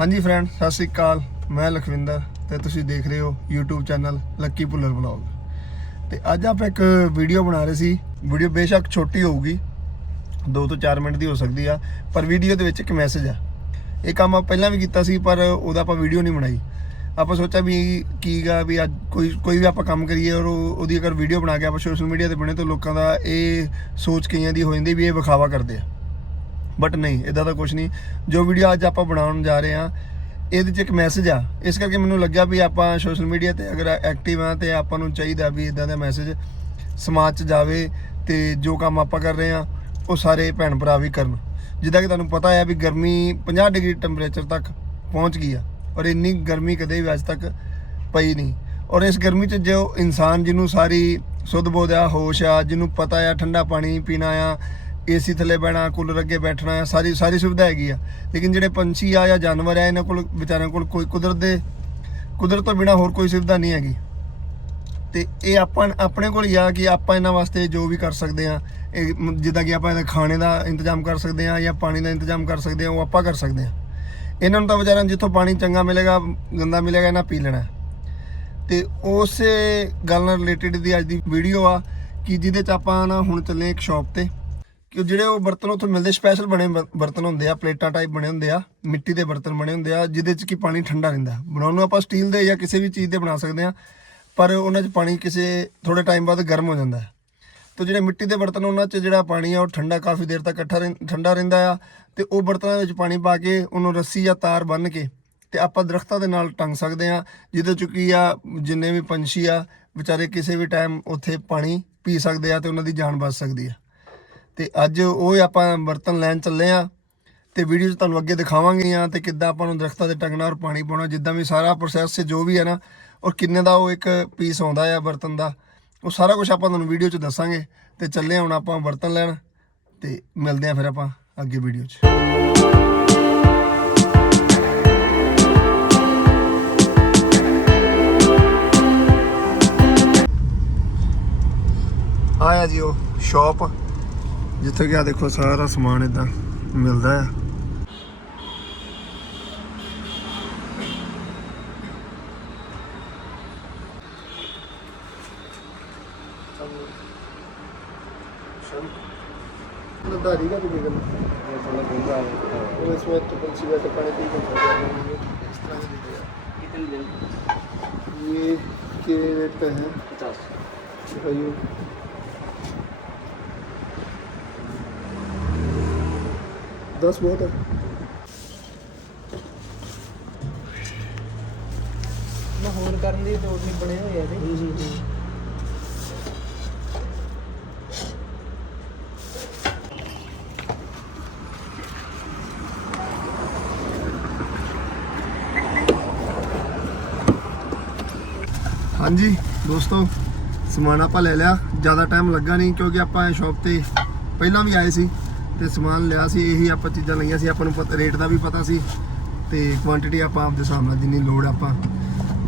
ਹਾਂਜੀ ਫਰੈਂਡ ਸਤਿ ਸ੍ਰੀ ਅਕਾਲ। ਮੈਂ ਲਖਵਿੰਦਰ ਤੇ ਤੁਸੀਂ ਦੇਖ ਰਹੇ ਹੋ YouTube channel Lucky Bhullar vlog ਤੇ ਅੱਜ ਆਪਾਂ ਇੱਕ ਵੀਡੀਓ ਬਣਾ ਰਹੇ ਸੀ। ਵੀਡੀਓ ਬੇਸ਼ੱਕ ਛੋਟੀ ਹੋਊਗੀ। 2 ਤੋਂ 4 ਮਿੰਟ ਦੀ ਹੋ ਸਕਦੀ ਆ, ਪਰ ਵੀਡੀਓ ਦੇ ਵਿੱਚ ਇੱਕ ਮੈਸੇਜ ਆ। ਇਹ ਕੰਮ ਆਪਾਂ ਪਹਿਲਾਂ ਵੀ ਕੀਤਾ ਸੀ, ਪਰ ਉਹਦਾ ਆਪਾਂ ਵੀਡੀਓ ਨਹੀਂ ਬਣਾਈ। ਆਪਾਂ ਸੋਚਿਆ ਵੀ ਕੀਗਾ ਵੀ ਅੱਜ ਕੋਈ ਕੋਈ ਵੀ ਆਪਾਂ ਕੰਮ ਕਰੀਏ ਔਰ ਉਹ- ਉਹਦੀ ਅਗਰ ਵੀਡੀਓ ਬਣਾ ਕੇ ਆਪਾਂ ਸੋਸ਼ਲ ਮੀਡੀਆ ਤੇ ਬਣੇ ਤਾਂ ਲੋਕਾਂ ਦਾ ਇਹ ਸੋਚ ਕਈਆਂ ਦੀ ਹੋ ਜਾਂਦੀ ਵੀ ਇਹ ਵਿਖਾਵਾ ਕਰਦੇ ਆ। ਬਟ ਨਹੀਂ ਇਦਾਂ ਦਾ ਕੁਝ ਨਹੀਂ। ਜੋ ਵੀਡੀਓ ਅੱਜ ਆਪਾਂ ਬਣਾਉਣ ਜਾ ਰਹੇ ਹਾਂ, ਇਹਦੇ 'ਚ ਇੱਕ ਮੈਸੇਜ ਆ। ਇਸ ਕਰਕੇ ਮੈਨੂੰ ਲੱਗਿਆ ਵੀ ਆਪਾਂ ਸੋਸ਼ਲ ਮੀਡੀਆ ਤੇ ਅਗਰ ਐਕਟਿਵ ਆ ਤੇ ਆਪਾਂ ਨੂੰ ਚਾਹੀਦਾ ਵੀ ਇਦਾਂ ਦਾ ਮੈਸੇਜ ਸਮਾਜ 'ਚ ਜਾਵੇ ਤੇ ਜੋ ਕੰਮ ਆਪਾਂ ਕਰ ਰਹੇ ਆ ਉਹ ਸਾਰੇ ਭੈਣ ਭਰਾ ਵੀ ਕਰਨ। ਜਿੱਦਾਂ ਕਿ ਤੁਹਾਨੂੰ ਪਤਾ ਹੈ ਵੀ ਗਰਮੀ 50 ਡਿਗਰੀ ਟੈਂਪਰੇਚਰ ਤੱਕ ਪਹੁੰਚ ਗਈ ਆ ਔਰ ਇੰਨੀ ਗਰਮੀ ਕਦੇ ਵੀ ਅੱਜ ਤੱਕ ਪਈ ਨਹੀਂ। ਔਰ ਇਸ ਗਰਮੀ 'ਚ ਜੋ ਇਨਸਾਨ ਜਿਹਨੂੰ ਸਾਰੀ ਸੁੱਧ ਬੋਧ ਆ, ਹੋਸ਼ ਆ, ਜਿਹਨੂੰ ਪਤਾ ਆ ਠੰਡਾ ਪਾਣੀ ਪੀਣਾ ਆ ਏਸੀ ਥੱਲੇ ਬਹਿਣਾ, ਕੂਲਰ ਅੱਗੇ ਬੈਠਣਾ ਆ ਸਾਰੀ ਸਾਰੀ ਸੁਵਿਧਾ ਹੈਗੀ ਆ। ਲੇਕਿਨ ਜਿਹੜੇ ਪੰਛੀ ਆ ਜਾਂ ਜਾਨਵਰ ਆ, ਇਹਨਾਂ ਕੋਲ ਵਿਚਾਰਿਆਂ ਕੋਲ ਕੋਈ ਕੁਦਰਤ ਦੇ ਕੁਦਰਤ ਤੋਂ ਬਿਨਾ ਹੋਰ ਕੋਈ ਸੁਵਿਧਾ ਨਹੀਂ ਹੈਗੀ। ਤੇ ਇਹ ਆਪਾਂ ਆਪਣੇ ਕੋਲ ਹੀ ਆ ਕਿ ਆਪਾਂ ਇਹਨਾਂ ਵਾਸਤੇ ਜੋ ਵੀ ਕਰ ਸਕਦੇ ਆ, ਇਹ ਜਿੱਦਾਂ ਕਿ ਆਪਾਂ ਇਹਦੇ ਖਾਣੇ ਦਾ ਇੰਤਜ਼ਾਮ ਕਰ ਸਕਦੇ ਆ ਜਾਂ ਪਾਣੀ ਦਾ ਇੰਤਜ਼ਾਮ ਕਰ ਸਕਦੇ ਆ, ਉਹ ਆਪਾਂ ਕਰ ਸਕਦੇ ਆ। ਇਹਨਾਂ ਨੂੰ ਤਾਂ ਵਿਚਾਰਿਆਂ ਨੂੰ ਜਿੱਥੋਂ ਪਾਣੀ ਚੰਗਾ ਮਿਲੇਗਾ, ਗੰਦਾ ਮਿਲੇਗਾ, ਇਹਨਾਂ ਪੀ ਲੈਣਾ। ਤੇ ਉਸੇ ਗੱਲ ਨਾਲ ਰਿਲੇਟਡ ਦੀ ਅੱਜ ਦੀ ਵੀਡੀਓ ਆ ਕਿ ਜਿਹਦੇ ਚ ਆਪਾਂ ਨਾ ਹੁਣ ਚੱਲੇ ਇੱਕ ਸ਼ਾਪ ਤੇ। ਕਿ ਜਿਹੜੇ ਉਹ ਬਰਤਨ ਉੱਥੋਂ ਮਿਲਦੇ ਸਪੈਸ਼ਲ ਬਣੇ ਬ- ਬਰਤਨ ਹੁੰਦੇ ਆ, ਪਲੇਟਾਂ ਟਾਈਪ ਬਣੇ ਹੁੰਦੇ ਆ, ਮਿੱਟੀ ਦੇ ਬਰਤਨ ਬਣੇ ਹੁੰਦੇ ਆ, ਜਿਹਦੇ ਚ ਕਿ ਪਾਣੀ ਠੰਡਾ ਰਹਿੰਦਾ। ਬਣਾਉਣ ਨੂੰ ਆਪਾਂ ਸਟੀਲ ਦੇ ਜਾਂ ਕਿਸੇ ਵੀ ਚੀਜ਼ ਦੇ ਬਣਾ ਸਕਦੇ ਆ, ਪਰ ਉਹਨਾਂ 'ਚ ਪਾਣੀ ਕਿਸੇ ਥੋੜੇ ਟਾਈਮ ਬਾਅਦ ਗਰਮ ਹੋ ਜਾਂਦਾ ਹੈ। ਤੇ ਜਿਹੜੇ ਮਿੱਟੀ ਦੇ ਬਰਤਨ ਉਹਨਾਂ 'ਚ ਜਿਹੜਾ ਪਾਣੀ ਆ, ਉਹ ਠੰਡਾ ਕਾਫੀ ਦੇਰ ਤੱਕ ਇਕੱਠਾ ਰਹਿੰ- ਠੰਡਾ ਰਹਿੰਦਾ ਆ, ਤੇ ਉਹ ਬਰਤਨਾਂ ਵਿੱਚ ਪਾਣੀ ਪਾ ਕੇ ਉਹਨੂੰ ਰੱਸੀ ਜਾਂ ਤਾਰ ਬੰਨ੍ਹ ਕੇ ਤੇ ਆਪਾਂ ਦਰਖਤਾਂ ਦੇ ਨਾਲ ਟੰਗ ਸਕਦੇ ਆ, ਜਿਹਦੇ ਚ ਕੀ ਆ, ਜਿੰਨੇ ਵੀ ਪੰਛੀ ਆ, ਵਿਚਾਰੇ ਕਿਸੇ ਵੀ ਟਾਈਮ ਉੱਥੇ ਪਾਣੀ ਪੀ ਸਕਦੇ ਆ ਤੇ ਉਹਨਾਂ ਦੀ ਜਾਨ ਬਚ ਸਕਦੀ ਆ। ਤੇ ਅੱਜ ਉਹ ਆਪਾਂ ਬਰਤਨ ਲੈਣ ਚੱਲੇ ਆ ਤੇ ਵੀਡੀਓ 'ਚ ਤੁਹਾਨੂੰ ਅੱਗੇ ਦਿਖਾਵਾਂਗੇ ਆ ਤੇ ਕਿੱਦਾਂ ਆਪਾਂ ਨੂੰ ਦਰਖਤਾਂ ਤੇ ਟੰਗਣਾ ਔਰ ਪਾਣੀ ਪਾਉਣਾ, ਜਿੱਦਾਂ ਵੀ ਸਾਰਾ ਪ੍ਰੋਸੈਸ ਜੋ ਵੀ ਹੈ ਨਾ, ਔਰ ਕਿੰਨੇ ਦਾ ਉਹ ਇੱਕ ਪੀਸ ਆਉਂਦਾ ਆ ਬਰਤਨ ਦਾ, ਉਹ ਸਾਰਾ ਕੁਝ ਆਪਾਂ ਤੁਹਾਨੂੰ ਵੀਡੀਓ 'ਚ ਦੱਸਾਂਗੇ ਤੇ ਚੱਲੇ ਹੁਣ ਆਪਾਂ ਬਰਤਨ ਲੈਣ ਤੇ ਮਿਲਦੇ ਆ ਫਿਰ ਆਪਾਂ ਅੱਗੇ ਵੀਡੀਓ 'ਚ। ਆਇਆ ਜੀ ਉਹ ਸ਼ਾਪ ਜਿੱਥੇ ਕਿ ਆ ਦੇਖੋ ਸਾਰਾ ਸਮਾਨ ਇਦਾਂ ਮਿਲਦਾ ਆ दाढ़ी का भी निकल वो इसमें तो पंछी बैठे पानी पी के खा जाएंगे इस तरह से दिखेगा कितने दिन ये के रेट पे है पचास 10 ਬਹੁਤ ਹੈ ਨਾ ਕਰਨ ਦੀ ਲੋੜ ਨਹੀਂ ਬਣੇ ਹੋਏ ਇਹਦੇ। ਜੀ ਜੀ ਜੀ ਹਾਂਜੀ ਦੋਸਤੋ ਸਮਾਨ ਆਪਾਂ ਲੈ ਲਿਆ। ਜ਼ਿਆਦਾ ਟਾਈਮ ਲੱਗਾ ਨਹੀਂ ਕਿਉਂਕਿ ਆਪਾਂ ਇਹ ਸ਼ਾਪ ਤੇ ਪਹਿਲਾਂ ਵੀ ਆਏ ਸੀ। ਤੇ ਸਮਾਨ ਲਿਆ ਸੀ, ਇਹੀ ਆਪਾਂ ਚੀਜ਼ਾਂ ਲਈਆਂ ਸੀ, ਆਪਾਂ ਨੂੰ ਪਤਾ, ਰੇਟ ਦਾ ਵੀ ਪਤਾ ਸੀ ਤੇ ਕੁਆਂਟੀਟੀ ਆਪਾਂ ਆਪਦੇ ਹਿਸਾਬ ਨਾਲ ਜਿੰਨੀ ਲੋੜ ਆਪਾਂ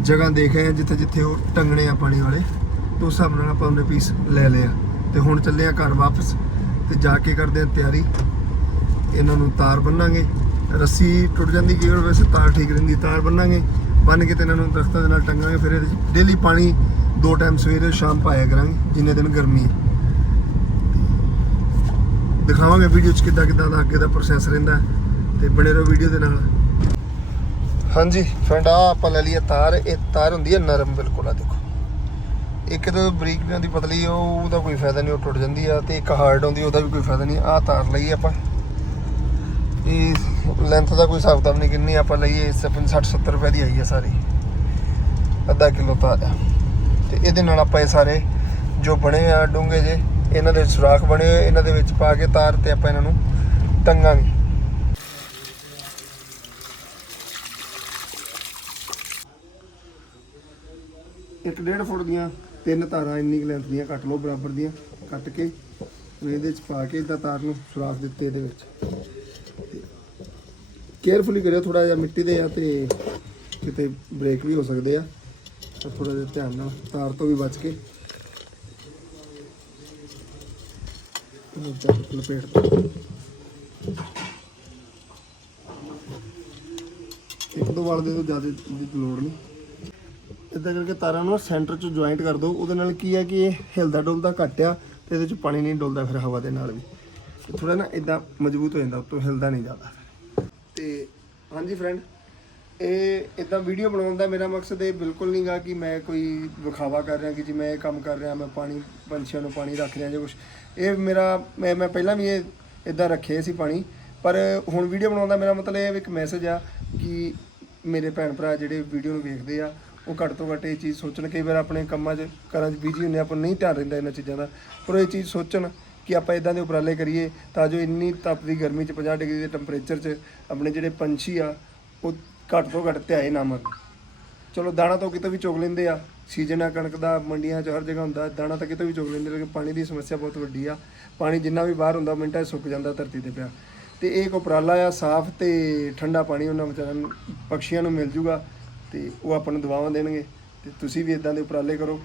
ਜਗ੍ਹਾ ਦੇਖ ਰਹੇ ਹਾਂ ਜਿੱਥੇ ਜਿੱਥੇ ਉਹ ਟੰਗਣੇ ਆ ਪਾਣੀ ਵਾਲੇ, ਤੇ ਉਸ ਹਿਸਾਬ ਨਾਲ ਆਪਾਂ ਉਹਨੇ ਪੀਸ ਲੈ ਲਿਆ। ਤੇ ਹੁਣ ਚੱਲੇ ਆ ਘਰ ਵਾਪਸ, ਤੇ ਜਾ ਕੇ ਕਰਦੇ ਆ ਤਿਆਰੀ। ਇਹਨਾਂ ਨੂੰ ਤਾਰ ਬੰਨਾਂਗੇ। ਰੱਸੀ ਟੁੱਟ ਜਾਂਦੀ ਕਈ ਵਾਰ, ਵੈਸੇ ਤਾਰ ਠੀਕ ਰਹਿੰਦੀ, ਤਾਰ ਬੰਨਾਂਗੇ। ਬੰਨ ਕੇ ਤੇ ਇਹਨਾਂ ਨੂੰ ਦਰਖਤਾਂ ਦੇ ਨਾਲ ਟੰਗਾਂਗੇ, ਫਿਰ ਇਹਦੇ ਚ ਡੇਲੀ ਪਾਣੀ ਦੋ ਟਾਈਮ ਸਵੇਰੇ ਸ਼ਾਮ ਪਾਇਆ ਕਰਾਂਗੇ, ਜਿੰਨੇ ਦਿਨ ਗਰਮੀ ਹੈ। ਦਿਖਾਵਾਂਗੇ ਵੀਡੀਓ ਚ ਕਿੱਦਾਂ ਕਿੱਦਾਂ ਦਾ ਅੱਗੇ ਦਾ ਪ੍ਰੋਸੈਸ ਰਹਿੰਦਾ ਹੈ ਤੇ ਬਣੇ ਰਹੋ ਵੀਡੀਓ ਦੇ ਨਾਲ। ਹਾਂਜੀ ਫਰੈਂਡ ਆ ਆਪਾਂ ਲੈ ਲਈਏ ਤਾਰ। ਇਹ ਤਾਰ ਹੁੰਦੀ ਹੈ ਨਰਮ ਬਿਲਕੁਲ ਆ ਦੇਖੋ। ਇੱਕ ਤਾਂ ਬਰੀਕ ਵੀ ਹੁੰਦੀ ਪਤਲੀ ਉਹ ਉਹਦਾ ਕੋਈ ਫਾਇਦਾ ਨਹੀਂ, ਉਹ ਟੁੱਟ ਜਾਂਦੀ ਆ, ਤੇ ਇੱਕ ਹਾਰਡ ਹੁੰਦੀ ਉਹਦਾ ਵੀ ਕੋਈ ਫਾਇਦਾ ਨਹੀਂ। ਆ ਤਾਰ ਲਈ ਆਪਾਂ। ਇਹ ਲੈਂਥ ਦਾ ਕੋਈ ਹਿਸਾਬ ਕਿਤਾਬ ਨਹੀਂ, ਕਿੰਨੀ ਆਪਾਂ ਲਈਏ 60 70 ਰੁਪਏ ਦੀ ਆਈ ਹੈ ਸਾਰੀ। ਅੱਧਾ ਕਿਲੋ ਤਾਰ ਆ। ਤੇ ਇਹਦੇ ਨਾਲ ਆਪਾਂ ਇਹ ਸਾਰੇ ਜੋ ਬਣੇ ਆ, ਡੂੰਘੇ ਜੇ ਇਹਨਾਂ ਦੇ ਸੁਰਾਖ ਬਣੇ ਹੋਏ, ਇਹਨਾਂ ਦੇ ਵਿੱਚ ਪਾ ਕੇ ਤਾਰ ਤੇ ਆਪਾਂ ਇਹਨਾਂ ਨੂੰ ਟੰਗਾਂਗੇ। ਇੱਕ ਡੇਢ ਫੁੱਟ ਦੀਆਂ ਤਿੰਨ ਤਾਰਾਂ ਇੰਨੀ ਲੈਂਥ ਦੀਆਂ, ਕੱਟ ਲਓ ਬਰਾਬਰ ਦੀਆਂ, ਕੱਟ ਕੇ ਇਹਦੇ ਚ ਪਾ ਕੇ ਇਦਾਂ ਤਾਰ ਨੂੰ ਸੁਰਾਖ ਦਿੱਤੇ ਇਹਦੇ ਵਿੱਚ। ਕੇਅਰਫੁਲੀ ਕਰਿਓ ਥੋੜਾ ਜਿਹਾ ਮਿੱਟੀ ਦੇ ਆ ਤੇ ਕਿਤੇ ਬ੍ਰੇਕ ਵੀ ਹੋ ਸਕਦੇ ਆ। ਤਾਂ ਥੋੜਾ ਜਿਹਾ ਧਿਆਨ ਨਾਲ ਤਾਰ ਤੋਂ ਵੀ ਬਚ ਕੇ ਇਹਨੂੰ ਚੱਕ ਲਪੇਟ ਦਿਓ। ਇੱਕ ਦੋ ਵਾਲ ਦੇ ਤੋਂ ਜ਼ਿਆਦਾ ਦੀ ਲੋੜ ਨਹੀਂ। ਇਦਾਂ ਕਰਕੇ ਤਾਰਾਂ ਨੂੰ ਸੈਂਟਰ 'ਚ ਜੁਆਇੰਟ ਕਰ ਦਿਓ। ਉਹਦੇ ਨਾਲ ਕੀ ਹੈ ਕਿ ਇਹ ਹਿਲਦਾ ਡੁਲਦਾ ਘੱਟ ਆ ਤੇ ਇਹਦੇ 'ਚ ਪਾਣੀ ਨਹੀਂ ਡੁਲਦਾ ਫਿਰ ਹਵਾ ਦੇ ਨਾਲ ਵੀ। ਥੋੜਾ ਨਾ ਇਦਾਂ ਮਜ਼ਬੂਤ ਹੋ ਜਾਂਦਾ, ਉੱਤੋਂ ਹਿਲਦਾ ਨਹੀਂ ਜ਼ਿਆਦਾ। ਤੇ ਹਾਂਜੀ ਫਰੈਂਡ ਇਹ ਇਦਾਂ ਵੀਡੀਓ ਬਣਾਉਣ ਦਾ ਮੇਰਾ ਮਕਸਦ ਇਹ ਬਿਲਕੁਲ ਨਹੀਂਗਾ ਕਿ ਮੈਂ ਕੋਈ ਵਿਖਾਵਾ ਕਰ ਰਿਹਾ ਕਿ ਜੀ ਮੈਂ ਇਹ ਕੰਮ ਕਰ ਰਿਹਾ ਮੈਂ ਪਾਣੀ ਪੰਛੀਆਂ ਨੂੰ ਪਾਣੀ ਰੱਖ ਰਿਹਾ ਜਾਂ ਕੁਝ ਇਹ ਮੇਰਾ ਮੈਂ ਮੈਂ ਪਹਿਲਾਂ ਵੀ ਇਹ ਇਦਾਂ ਰੱਖੇ ਸੀ ਪਾਣੀ ਪਰ ਹੁਣ ਵੀਡੀਓ ਬਣਾਉਣ ਦਾ ਮੇਰਾ ਮਤਲਬ ਇਹ ਇੱਕ ਮੈਸੇਜ ਆ ਕਿ ਮੇਰੇ ਭੈਣ ਭਰਾ ਜਿਹੜੇ ਵੀਡੀਓ ਨੂੰ ਵੇਖਦੇ ਆ ਉਹ ਘੱਟ ਤੋਂ ਘੱਟ ਇਹ ਚੀਜ਼ ਸੋਚਣ ਕਈ ਵਾਰ ਆਪਣੇ ਕੰਮਾਂ 'ਚ ਘਰਾਂ 'ਚ ਬਿਜ਼ੀ ਹੁੰਦੇ ਆ, ਆਪਾਂ ਨਹੀਂ ਧਿਆਨ ਰਹਿੰਦਾ ਇਹਨਾਂ ਚੀਜ਼ਾਂ ਦਾ। ਪਰ ਉਹ ਇਹ ਚੀਜ਼ ਸੋਚਣ ਕਿ ਆਪਾਂ ਇਦਾਂ ਦੇ ਉਪਰਾਲੇ ਕਰੀਏ ਤਾਂ ਜੋ ਇੰਨੀ ਤਪਦੀ ਗਰਮੀ 'ਚ 50 ਡਿਗਰੀ ਦੇ ਟੈਂਪਰੇਚਰ 'ਚ ਆਪਣੇ ਜਿਹੜੇ ਪੰਛੀ ਆ ਉਹ ਘੱਟ ਤੋਂ ਘੱਟ ਧਿਆਏ ਨਾ ਮਰਨ ਚਲੋ, ਦਾਣਾ ਤਾਂ ਕਿਤੇ ਵੀ ਚੁਗ ਲੈਂਦੇ ਆ। ਸੀਜ਼ਨ ਆ, ਕਣਕ ਦਾ, ਮੰਡੀਆਂ 'ਚ ਹਰ ਜਗ੍ਹਾ ਹੁੰਦਾ। ਦਾਣਾ ਤਾਂ ਕਿਤੇ ਵੀ ਚੁਗ ਲੈਂਦੇ ਲੇਕਿਨ ਪਾਣੀ ਦੀ ਸਮੱਸਿਆ ਬਹੁਤ ਵੱਡੀ ਆ। ਪਾਣੀ ਜਿੰਨਾ ਵੀ ਬਾਹਰ ਹੁੰਦਾ, ਮਿੰਟਾਂ 'ਚ ਸੁੱਕ ਜਾਂਦਾ, ਧਰਤੀ ਤੇ ਪਿਆ। ਤੇ ਇਹ ਇੱਕ ਉਪਰਾਲਾ ਆ, ਸਾਫ਼ ਤੇ ਠੰਡਾ ਪਾਣੀ ਉਹਨਾਂ ਵਿਚਾਰਿਆਂ ਨੂੰ ਪੰਛੀਆਂ ਨੂੰ ਮਿਲ ਜੂਗਾ ਤੇ ਉਹ ਆਪਾਂ ਨੂੰ ਦਵਾਵਾਂ ਦੇਣਗੇ। ਤੇ ਤੁਸੀਂ ਵੀ ਇਦਾਂ ਦੇ ਉਪਰਾਲੇ ਕਰੋ।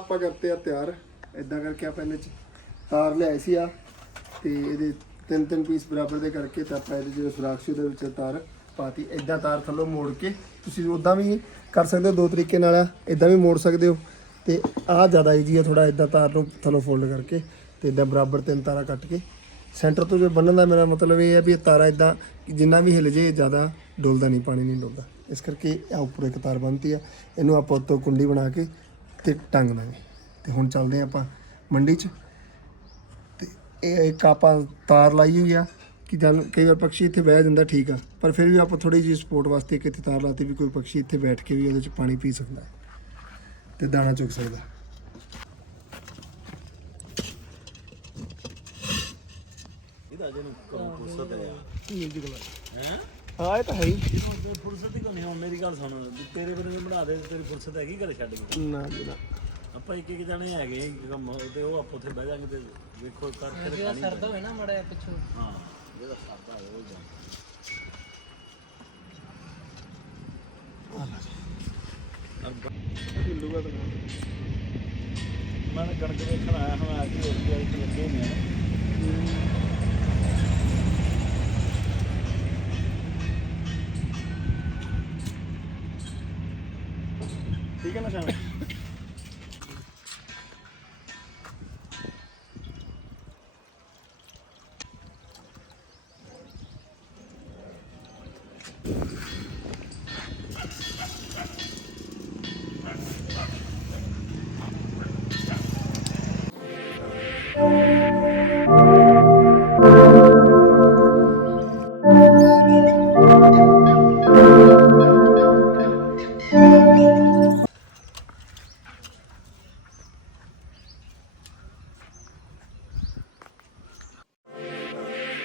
ਆਪਾਂ ਕਰਤੇ ਆ ਤਿਆਰ। ਇਦਾਂ ਕਰਕੇ ਆਪਾਂ ਇਹਨੇ ਚ ਤਾਰ ਲਿਆਏ ਸੀ ਆ। ਤੇ ਇਹਦੇ ਤਿੰਨ ਤਿੰਨ ਪੀਸ ਬਰਾਬਰ ਦੇ ਕਰਕੇ ਤਾਂ ਆਪਾਂ ਇਹਦੇ ਜਿਹੜੇ ਸੁਰਾਖ ਸੀ ਉਹਦੇ ਵਿੱਚ ਤਾਰ ਪਾਤੀ। ਇਦਾਂ ਤਾਰ ਥੱਲੋਂ ਮੋੜ ਕੇ ਤੁਸੀਂ ਉਦਾਂ ਵੀ ਕਰ ਸਕਦੇ ਹੋ ਦੋ ਤਰੀਕੇ ਨਾਲ। ਇਦਾਂ ਵੀ ਮੋੜ ਸਕਦੇ ਹੋ। ਤੇ ਆਹ ਜ਼ਿਆਦਾ ਈਜੀ ਆ ਥੋੜਾ ਇਦਾਂ ਤਾਰ ਨੂੰ ਥੱਲੋਂ ਫੋਲਡ ਕਰਕੇ ਤੇ ਇਦਾਂ ਬਰਾਬਰ ਤਿੰਨ ਤਾਰਾਂ ਕੱਟ ਕੇ। ਸੈਂਟਰ ਤੋਂ ਜੋ ਬੰਨਣ ਦਾ ਮੇਰਾ ਮਤਲਬ ਇਹ ਹੈ ਵੀ ਇਹ ਤਾਰਾ ਇਦਾਂ ਜਿੰਨਾ ਵੀ ਹਿਲ ਜੇ ਜ਼ਿਆਦਾ ਡੁੱਲਦਾ ਨਹੀਂ, ਪਾਣੀ ਨਹੀਂ ਡੁੱਲਦਾ। ਇਸ ਕਰਕੇ ਆ ਉੱਪਰ ਇੱਕ ਤਾਰ ਬੰਨਤੀ ਆ। ਇਹਨੂੰ ਆਪਾਂ ਉੱਤੋਂ ਕੁੰਡੀ ਬਣਾ ਕੇ ਤੇ ਟੰਗ ਦਾਂਗੇ ਤੇ ਹੁਣ ਚੱਲਦੇ ਹਾਂ ਆਪਾਂ ਮੰਡੀ 'ਚ। ਤੇ ਇਹ ਇੱਕ ਆਪਾਂ ਤਾਰ ਲਾਈ ਹੋਈ ਆ ਕਿ ਜਨ ਕਈ ਵਾਰ ਪੰਛੀ ਇੱਥੇ ਬਹਿ ਜਾਂਦਾ ਠੀਕ ਆ ਪਰ ਫਿਰ ਵੀ ਆਪਾਂ ਥੋੜੀ ਜਿਹੀ ਸਪੋਰਟ ਵਾਸਤੇ ਇੱਕ ਇੱਥੇ ਤਾਰ ਲਾਤੀ ਵੀ ਕੋਈ ਪੰਛੀ ਇੱਥੇ ਬੈਠ ਕੇ ਵੀ ਉਹਦੇ 'ਚ ਪਾਣੀ ਪੀ ਸਕਦਾ ਤੇ ਦਾਣਾ ਚੁਗ ਸਕਦਾ। ਇਹਦਾ ਅਜੇ ਨੂੰ ਕੰਮ ਫੁਰਸਤ ਹੈ ਹੈ? ਹਾਂ ਇਹ ਤਾਂ ਹੈ ਹੀ। ਤੇ ਫੁਰਸਤ ਹੀ ਕੋਈ ਹੁਣ ਮੇਰੀ ਗੱਲ ਸੁਣ। ਵੀ ਤੇਰੇ ਬਿਨਾਂ ਬਣਾ ਦੇ ਤੇਰੀ ਫੁਰਸਤ ਹੈਗੀ ਘਰੇ ਛੱਡ ਕੇ। ਨਾ ਜੀ ਨਾ। ਆਪਾਂ ਇੱਕ ਇੱਕ ਜਣੇ ਹੈਗੇ ਆ ਇੱਕ ਕੰਮ ਤੇ ਉਹ ਆਪਾਂ ਉੱਥੇ ਬਹਿ ਜਾਾਂਗੇ ਤੇ ਵੇਖੋ ਕਰਕੇ ਤੇ ਜਿਹੜਾ ਪਾਣੀ ਸਰਦਾ ਹੋਵੇ ਨਾ ਮੜਾ ਪਿੱਛੋਂ। ਹਾਂ ਜਿਹਦਾ ਸਰਦਾ ਹੋਵੇ ਉਹ ਜਾਂ ਹਿੱਲੂਗਾ ਤਾਂ ਮੈਂ ਨਾ ਕਣਕ ਵੇਖਣ ਆਇਆ ਹਾਂ ਆ ਕੇ ਰੋਟੀ ਵਾਲੀ ਤੇ ਲੱਗੇ ਨੇ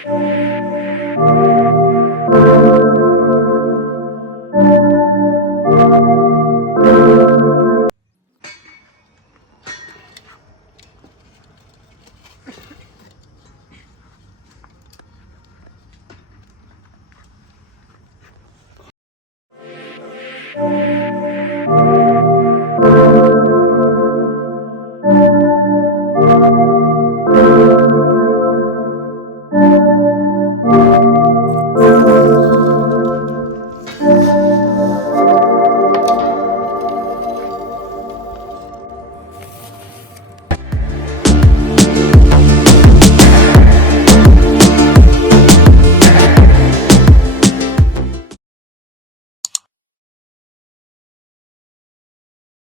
Música